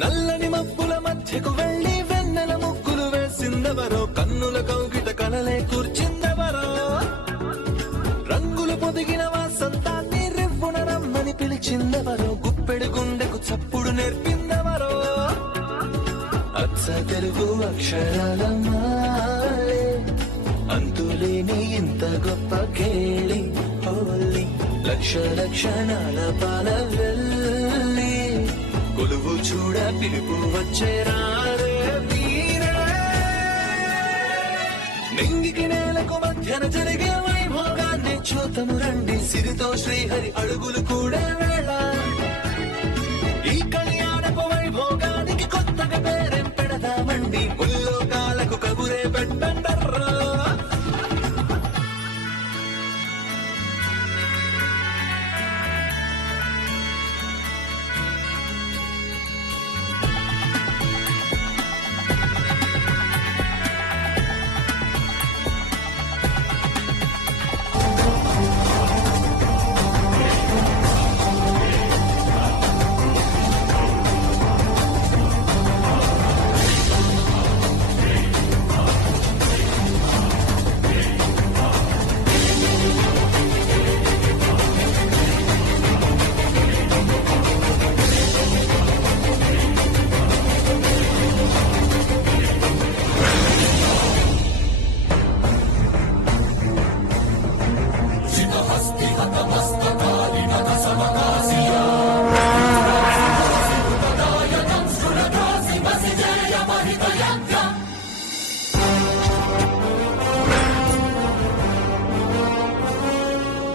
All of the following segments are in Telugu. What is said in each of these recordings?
నల్లని మబ్బుల మధ్యకు వెళ్లి వెన్నెల ముగ్గులు వేసిందెవరో, కన్నుల కౌగిట కలలే కూర్చిందెవరో, రంగులు పొదిగిన వాసంతాన్ని రివ్వున రమ్మని పిలిచిందెవరో, గుప్పెడు గుండెకు చప్పుడు నేర్పిందెవరో, అచ్చ తెలుగు అక్షరాల మాలే అంతులేని ఇంత గొప్ప కేళి హోలీ, లక్ష లక్షణాల పాల వెళ్ళి కొలువు చూడ పిలుపు వచ్చేరారే వీరే. నింగికి నేలకు మధ్యన జరిగే వైభోగాన్ని చూతము రండి, సిరితో శ్రీహరి అడుగులు కూడా వేళ. ఈ కళ్యాణపు వైభోగానికి కొత్తగా పేరేం పెడదామండి, ముల్లోకాలకు కబురే పెట్టండర్రా.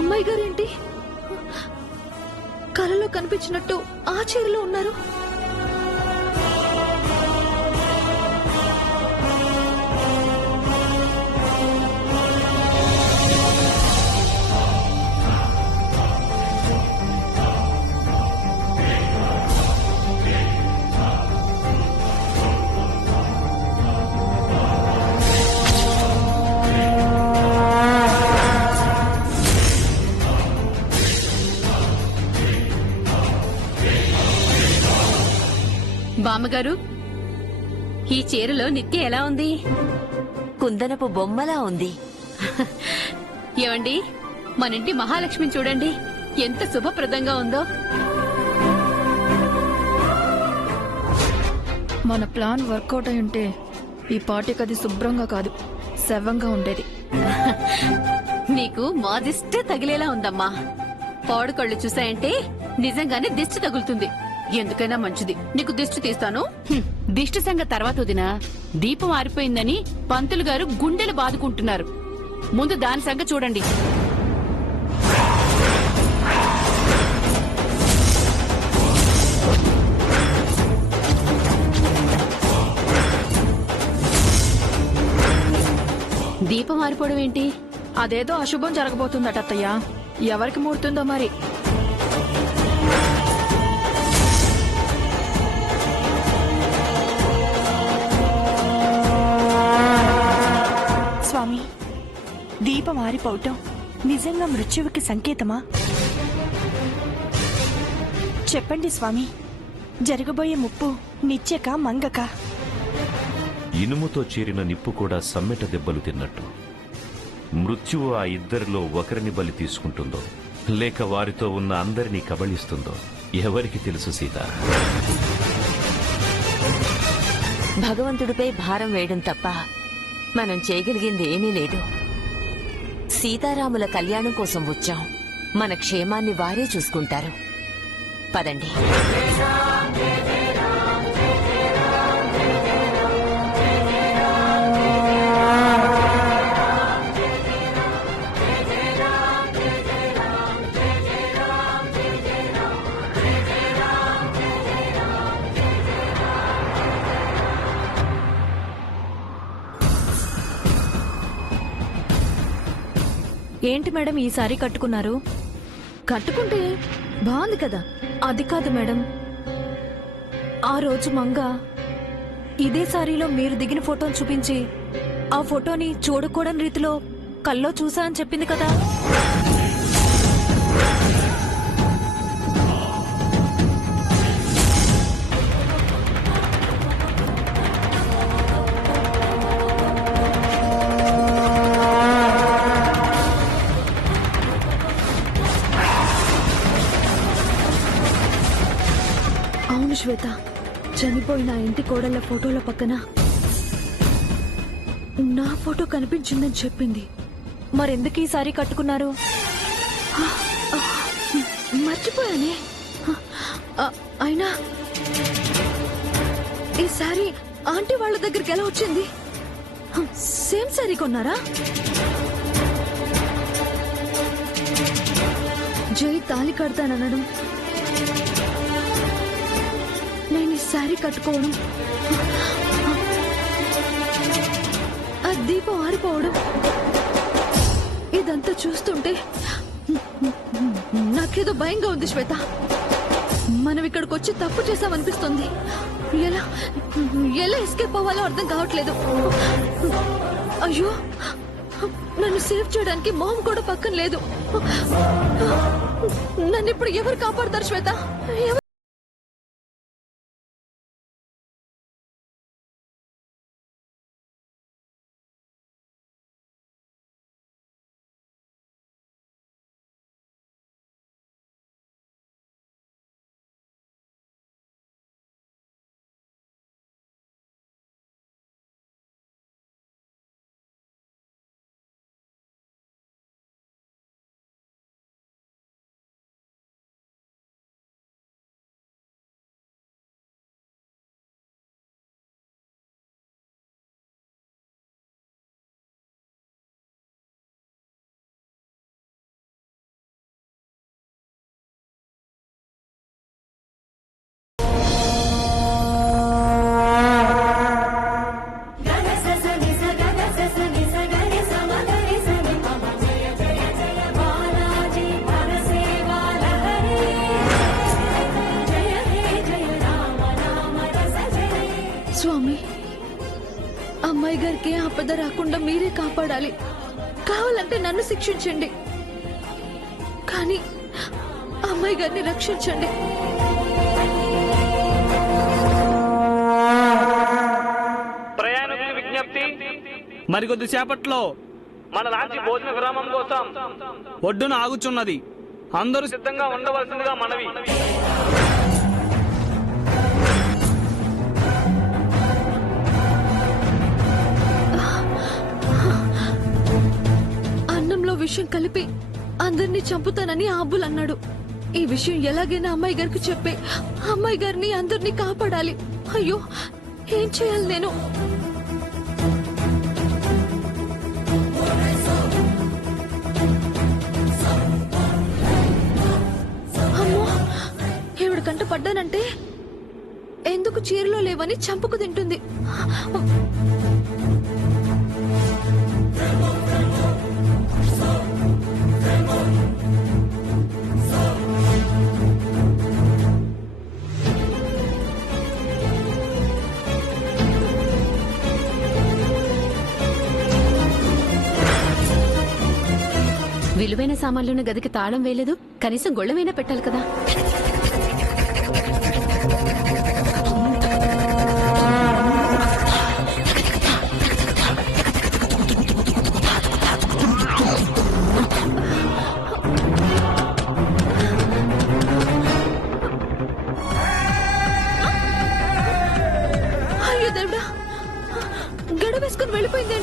అమ్మాయి గారేంటి కలలో కనిపించినట్టు ఆ చీరలో ఉన్నారు? బామ్మగారు, ఈ చీరలో నిత్య ఎలా ఉంది? కుందనపు బొమ్మలా ఉంది. ఏమండి, మనింటి మహాలక్ష్మిని చూడండి, ఎంత శుభప్రదంగా ఉందో. మన ప్లాన్ వర్కౌట్ అయి ఉంటే ఈ పార్టీకి అది శుభ్రంగా కాదు, శవంగా ఉండేది. నీకు మా దిష్టి తగిలేలా ఉందమ్మా. పాడుకళ్ళు చూసాయంటే నిజంగానే దిష్టి తగులుతుంది. ఎందుకైనా మంచిది, నీకు దిష్టి తీస్తాను. దిష్టి సంగ తర్వాత వదినా, దీపం ఆరిపోయిందని పంతులు గారు గుండెలు బాదుకుంటున్నారు. ముందు దాని సంగ చూడండి. దీపం ఆరిపోవడం ఏంటి? అదేదో అశుభం జరగబోతుందట అత్తయ్య, ఎవరికి మూడుతుందో మరి. స్వామి, దీపం ఆరిపోవటం నిజంగా మృత్యువుకి సంకేతమా? చెప్పండి స్వామి, జరగబోయే ముప్పు నిత్యక మంగక? ఇనుముతో చేరిన నిప్పు కూడా సమ్మెట దెబ్బలు తిన్నట్టు మృత్యువు ఆ ఇద్దరిలో ఒకరిని బలి తీసుకుంటుందో లేక వారితో ఉన్న అందరినీ కబళిస్తుందో ఎవరికి తెలుసు సీత? భగవంతుడిపై భారం వేయడం తప్ప మనం చేయగలిగింది ఏమీ లేదు. సీతారాముల కళ్యాణం కోసం వచ్చాం. మన క్షేమాన్ని వారే చూసుకుంటారు. పదండి. ఏంటి మేడం ఈ సారీ కట్టుకున్నారు? కట్టుకుంటే బాగుంది కదా. అది కాదు మేడం, ఆ రోజు మంగ ఇదే సారీలో మీరు దిగిన ఫోటోను చూపించి ఆ ఫోటోని చూడకూడని రీతిలో కల్లో చూసా అని చెప్పింది కదా. శ్వేత, చనిపోయిన ఆ ఇంటి కోడళ్ళ ఫోటోల పక్కన నా ఫోటో కనిపించిందని చెప్పింది. మరెందుకు ఈ సారీ కట్టుకున్నారు? మర్చిపోయానే. అయినా ఈ సారీ ఆంటీ వాళ్ళ దగ్గరికి ఎలా వచ్చింది? సేమ్ సారీ కొన్నారా? జై తాళి కడతాననడం, నేను ఈ సారీ కట్టుకోవడం, ఆ దీపం ఆరిపోవడం, ఇదంతా చూస్తుంటే నాకేదో భయంగా ఉంది శ్వేత. మనం ఇక్కడికి వచ్చి తప్పు చేసామనిపిస్తుంది. ఎలా ఎలా ఎస్కేప్ అవ్వాలో అర్థం కావట్లేదు. అయ్యో, నన్ను సేవ్ చేయడానికి మామ్ కూడా పక్కన లేదు. నన్ను ఇప్పుడు ఎవరు కాపాడతారు శ్వేత? స్వామి, అమ్మాయి గారికి ఆపద రాకుండా మీరే కాపాడాలి. కావాలంటే నన్ను శిక్షించండి, కానీ అమ్మాయి గారిని రక్షించండి. ప్రయాణికుల విజ్ఞప్తి, మరికొద్ది సేపట్లో మన లాంచి భోజన విరామం కోసం ఒడ్డున ఆగుచున్నది. అందరూ సిద్ధంగా ఉండవలసిందిగా మనవి. అన్నంలో విషం కలిపి అందరినీ చంపుతానని ఆబుల్ అన్నాడు. ఈ విషయం ఎలాగైనా అమ్మాయి గారికి చెప్పి అమ్మాయి గారిని అందరినీ కాపాడాలి. అయ్యో, ఏం చేయాలి నేను? అమ్మో, ఈవిడ కంట పడ్డానంటే ఎందుకు చీరలో లేవని చంపుకు తింటుంది. విలువైన సామాన్లున్న గదికి తాళం వేయలేదు, కనీసం గొళ్ళమైనా పెట్టాలి కదా. అయ్యో దేవుడా, గడవేసుకుని వెళ్ళిపోయింది.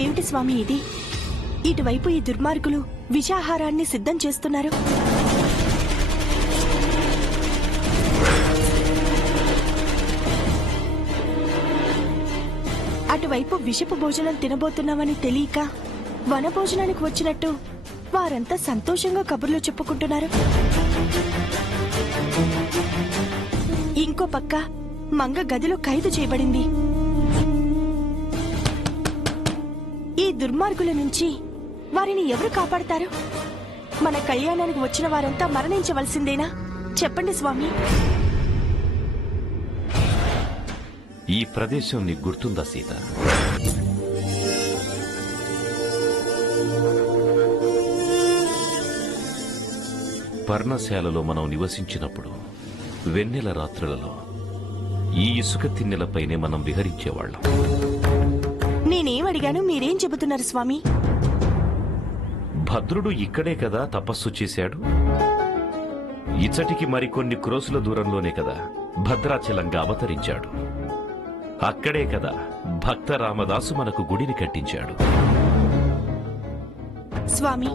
ఏమిటి స్వామి ఇది? ఇటువైపు ఈ దుర్మార్గులు విషాహారాన్ని సిద్ధం చేస్తున్నారు. అటువైపు విషపు భోజనం తినబోతున్నామని తెలియక వన భోజనానికి వచ్చినట్టు వారంతా సంతోషంగా కబుర్లు చెప్పుకుంటున్నారు. ఇంకో పక్క మంగ గదిలో ఖైదు చేయబడింది. ఈ దుర్మార్గుల నుంచి వారిని ఎవరు కాపాడతారు? మన కళ్యాణానికి వచ్చిన వారంతా మరణించవలసిందేనా? చెప్పండి స్వామి. ఈ ప్రదేశం నీకు గుర్తుందా సీత? పర్ణశాలలో మనం నివసించినప్పుడు వెన్నెల రాత్రులలో ఈ ఇసుక తిన్నెలపైనే మనం విహరించేవాళ్ళం. నేనేం అడిగాను, మీరేం చెబుతున్నారు స్వామి? భద్రుడు ఇక్కడే కదా తపస్సు చేశాడు. ఇచ్చటికి మరికొన్ని క్రోసుల దూరంలోనే కదా భద్రాచలంగా అవతరించాడు. అక్కడే కదా భక్త రామదాసు మనకు గుడిని కట్టించాడు. స్వామి,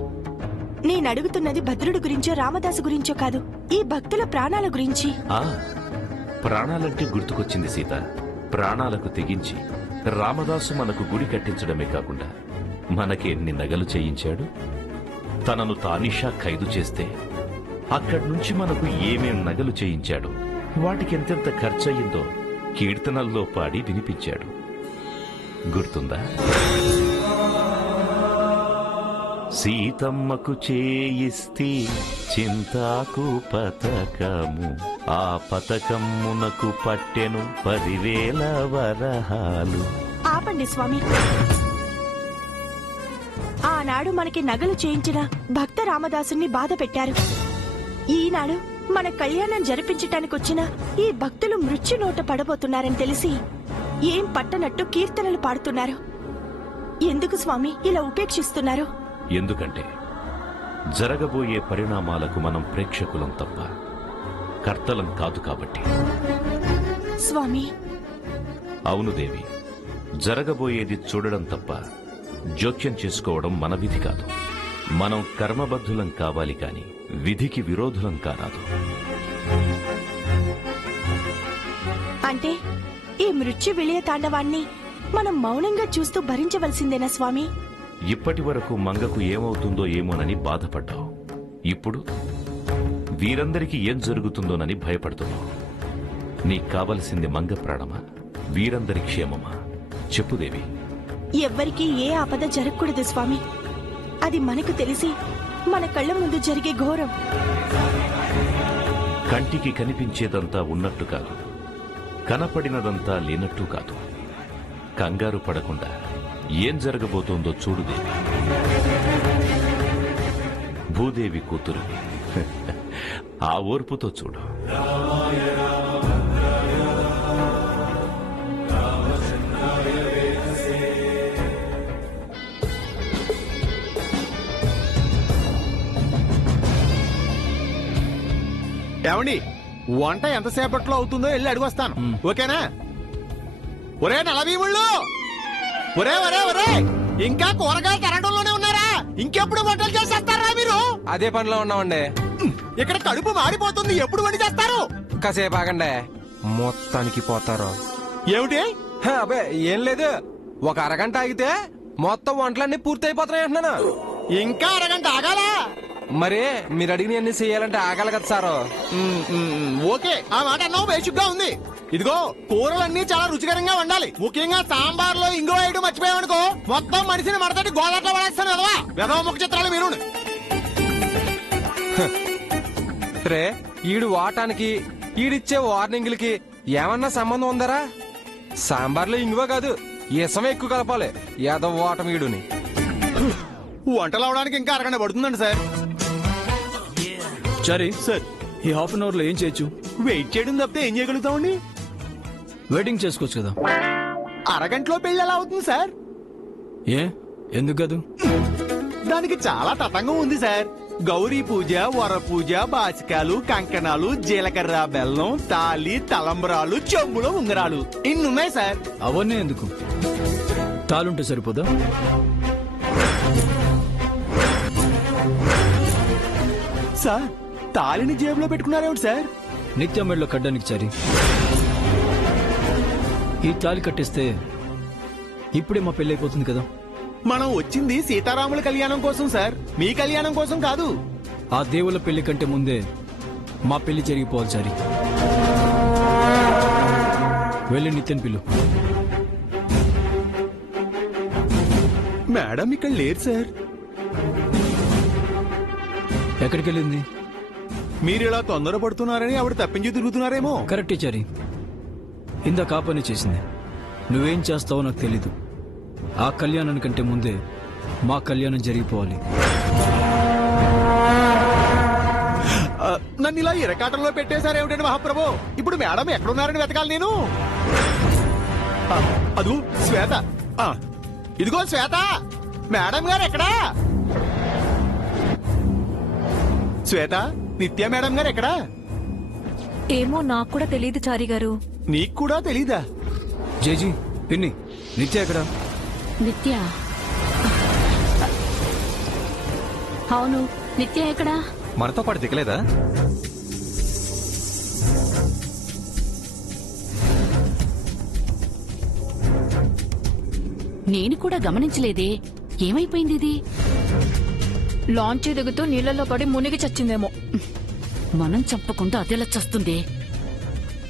నేనడుగుతున్నది భద్రుడి గురించో రామదాసు గురించో కాదు, ఈ భక్తుల ప్రాణాల గురించి. ఆ ప్రాణాలంటే గుర్తుకొచ్చింది సీత. ప్రాణాలకు తెగించి రామదాసు మనకు గుడి కట్టించడమే కాకుండా మనకెన్ని నగలు చేయించాడు. తనను తానిషా ఖైదు చేస్తే అక్కడి నుంచి మనకు ఏమేం నగలు చేయించాడు, వాటికి ఎంతెంత ఖర్చయిందో కీర్తనల్లో పాడి వినిపించాడు. గుర్తుందా? సీతమ్మకు చేయిస్తే చింతాకు పతకము, ఆ పతకమ్మునకు పట్టెను 10,000 వరహాలు. ఆపండి స్వామి. ఆనాడు మనకి నగలు చేయించిన భక్త రామదాసుని బాధ పెట్టారు. ఈనాడు మన కళ్యాణం జరిపించటానికి వచ్చిన ఈ భక్తులు మృత్యు నోట పడబోతున్నారని తెలిసి ఏం పట్టనట్టు కీర్తనలు పాడుతున్నారు. ఎందుకు స్వామి ఇలా ఉపేక్షిస్తున్నారు? ఎందుకంటే జరగబోయే పరిణామాలకు మనం ప్రేక్షకులం తప్ప కర్తలం కాదు కాబట్టి. స్వామి, అవును దేవి, జరగబోయేది చూడడం తప్ప జోక్యం చేసుకోవడం మన విధి కాదు. మనం కర్మబద్ధులం కావాలి కాని విధికి విరోధులం కారాదు. అంటే ఈ మృత్యు విలయ తాండవాన్ని మనం మౌనంగా చూస్తూ భరించవలసిందేనా స్వామి? ఇప్పటి వరకు మంగకు ఏమవుతుందో ఏమోనని బాధపడ్డావు. ఇప్పుడు వీరందరికీ ఏం జరుగుతుందోనని భయపడుతున్నావు. నీకు కావలసింది మంగ ప్రాణమా, వీరందరి క్షేమమా? చెప్పుదేవి. ఎవ్వరికీ ఏ ఆపద జరగకూడదు స్వామి. అది మనకు తెలిసి మన కళ్ళ ముందు జరిగే ఘోరం. కంటికి కనిపించేదంతా ఉన్నట్టు కాదు, కనపడినదంతా లేనట్టు కాదు. కంగారు పడకుండా ఏం జరగబోతోందో చూడుదేవి. భూదేవి కూతురు ఆ ఓర్పుతో చూడు. ఏమండి, వంట ఎంతసేపట్లో అవుతుందో వెళ్ళి అడిగి వస్తాను. ఓకేనా? ఒరే నలభీముళ్ళు, ఒరే ఒరే ఒరే, ఇంకా కూరగాయలు తరగడంలోనే ఉన్నారా? ఇంకెప్పుడు వంటలు చేసేస్తారా మీరు? అదే పనిలో ఉన్నామండి. ఇక్కడ కడుపు మారిపోతుంది, ఎప్పుడు వండి చేస్తారు? కాసేపు ఆగండి, మొత్తానికి పోతారు. ఏమిటి? అబ్బే ఏం లేదు, ఒక అరగంట ఆగితే మొత్తం వంటలన్నీ పూర్తి అయిపోతున్నాయి అంటున్నాను. ఇంకా అరగంట ఆగాలా? మరి మీరు అడిగినవన్నీ చెయ్యాలంటే ఆగాలి కదా సారు. ఓకే, ఆ మాట అన్నావు, బేసిక్ గా ఉంది. ఇదిగో, కూరలన్నీ చాలా రుచికరంగా వండాలి. ముఖ్యంగా సాంబార్లో ఇంగువ వేయడం మర్చిపోయామనుకో, మొత్తం మనిషిని మడతటి గోదాట్లో పడేస్తాను కదవా. వెధవ ముఖ చిత్రాలు మీరు. రే, ఈడు వాటానికి ఈడిచ్చే వార్నింగ్లకి ఏమన్నా సంబంధం ఉందరా? సాంబార్లో ఇంగువ కాదు, ఇసమే ఎక్కువ కలపాలి. ఏదో వాటం ఈడుని. వంటలు అవడానికి ఇంకా అరగంట పడుతుందండి సార్. సరే సార్, ఈ హాఫ్ అన్ అవర్ లో ఏం చేయొచ్చు? వెయిట్ చేయడం తప్పితే ఏం చేయగలుగుతామండి? వెయిటింగ్ చేసుకోవచ్చు కదా. అరగంటలో పెళ్లి ఎలా అవుతుంది సార్? ఏ ఎందుకు కాదు? దానికి చాలా తతంగం ఉంది సార్. గౌరీ పూజ, వర పూజ, బాసికాలు, కంకణాలు, జీలకర్ర బెల్లం, తాళి, తలంబరాలు, చెంబులో ఉంగరాలు, ఇన్నున్నాయి సార్. అవన్నీ ఎందుకు? తాలుంటే సరిపోదా? సార్ తాళిని జేబులో పెట్టుకున్నారేమిటి సార్? నిత్య మెడలో కడ్డానికి చారి. ఈ తాళి కట్టేస్తే ఇప్పుడే మా పెళ్లి అయిపోతుంది కదా. మనం వచ్చింది సీతారాముల కళ్యాణం కోసం సార్, మీ కళ్యాణం కోసం కాదు. ఆ దేవుళ్ళ పెళ్లి కంటే ముందే మా పెళ్లి జరిగిపోవాలి చారి. వెళ్ళి నిత్యన్ పిలు. మేడం ఇక్కడ లేరు సార్. ఎక్కడికి వెళ్ళింది? మీరు ఇలా తొందరపడుతున్నారని ఆవిడ తప్పించి తిరుగుతున్నారేమో. కరెక్టే చారి, ఇందాక ఆ పని చేసింది. నువ్వేం చేస్తావో నాకు తెలీదు. ఆ కళ్యాణానికంటే ముందే మా కళ్యాణం జరిగిపోవాలి. నన్ను ఇలా ఇరకాటంలో పెట్టేశారేమిటండి మహాప్రభు? ఇప్పుడు మేడం ఎక్కడున్నారని వెతకాలి నేను? అదు శ్వేత, ఇదిగో శ్వేత, మేడం గారు ఎక్కడా? శ్వేత, నిత్య మేడం గారు ఎక్కడా? ఏమో నాకు కూడా తెలియదు చారి గారు. నీకు కూడా తెలీదా? జేజీ, పిన్ని, నిత్య ఎక్కడ? నిత్య అవును, నిత్య ఎక్కడా? మనతో పాటు దిగలేదా? నేను కూడా గమనించలేదే, ఏమైపోయింది ఇది? లాంచీ దిగుతూ నీళ్లలో పడి మునిగి చచ్చిందేమో. మనం చంపకుండా అదెలా చస్తుంది?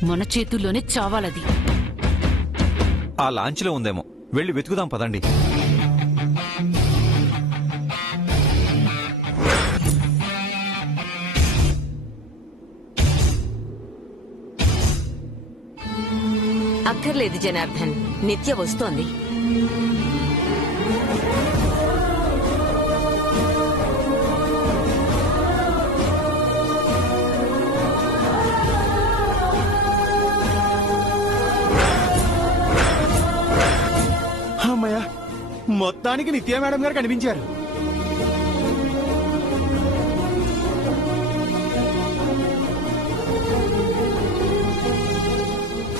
మన చేతుల్లోనే చావాలది. ఆ లాంచ్లో ఉందేమో, వెళ్ళి వెతుకుదాం పదండి. అక్కర్లేదు జనార్దన్, నిత్య వస్తోంది. అమ్మయ్య, మొత్తానికి నిత్య మేడం గారు కనిపించారు.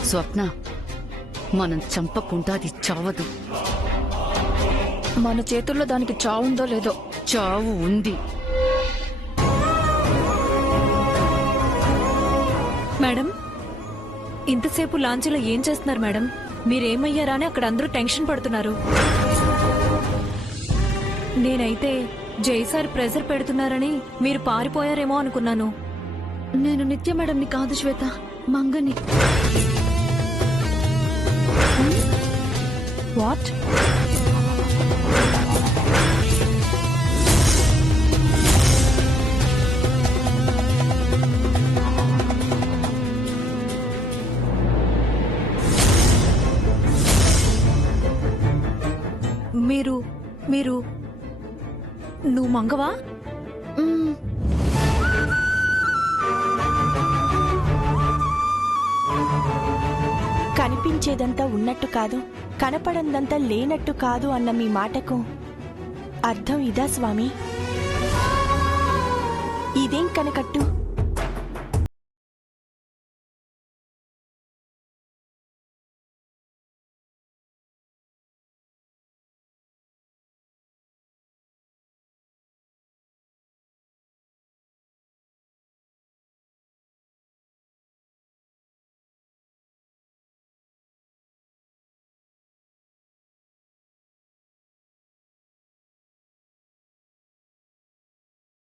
స్వప్న, మనం చంపకుండా అది చావదు. మన చేతుల్లో దానికి చావుందో లేదో. చావు ఉంది. మేడం, ఇంతసేపు లాంచీలో ఏం చేస్తున్నారు మేడం? మీరేమయ్యారా అని అక్కడ అందరూ టెన్షన్ పడుతున్నారు. నేనైతే జైసార్ ప్రెజర్ పెడుతున్నారని మీరు పారిపోయారేమో అనుకున్నాను. నేను నిత్య మేడంని కాదు శ్వేత, మంగని. వాట్? మీరు నువ్వు మంగవా? కనిపించేదంతా ఉన్నట్టు కాదు, కనపడందంతా లేనట్టు కాదు అన్న మీ మాటకు అర్థం ఇదా స్వామి? ఇదేం కనకట్టు?